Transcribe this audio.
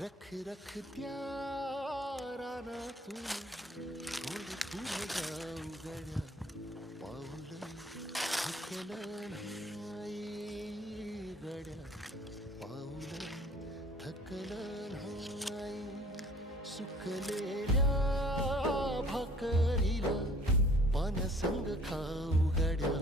रख रख त्या रानातून थोडं पुढे जाऊ गड्या, पाऊल थकलं नाही गड्या, पाऊल थकलं नाही. सुकलेल्या भाकरीला पाण्यासंग खाऊ गड्या,